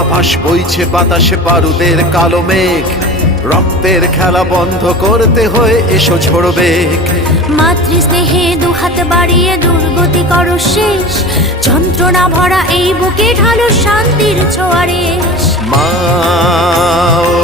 আভাস বইছে বাতাসে বারুদের কালো মেঘ, রক্তের খেলা বন্ধ করতে হয়ে এসো ঝরবে। মাতৃস্নেহে দুহাত বাড়িয়ে দুর্গতি করো শেষ, যন্ত্রণা ভরা এই বুকে ঢালো শান্তির ছোঁয়ারে। মা ও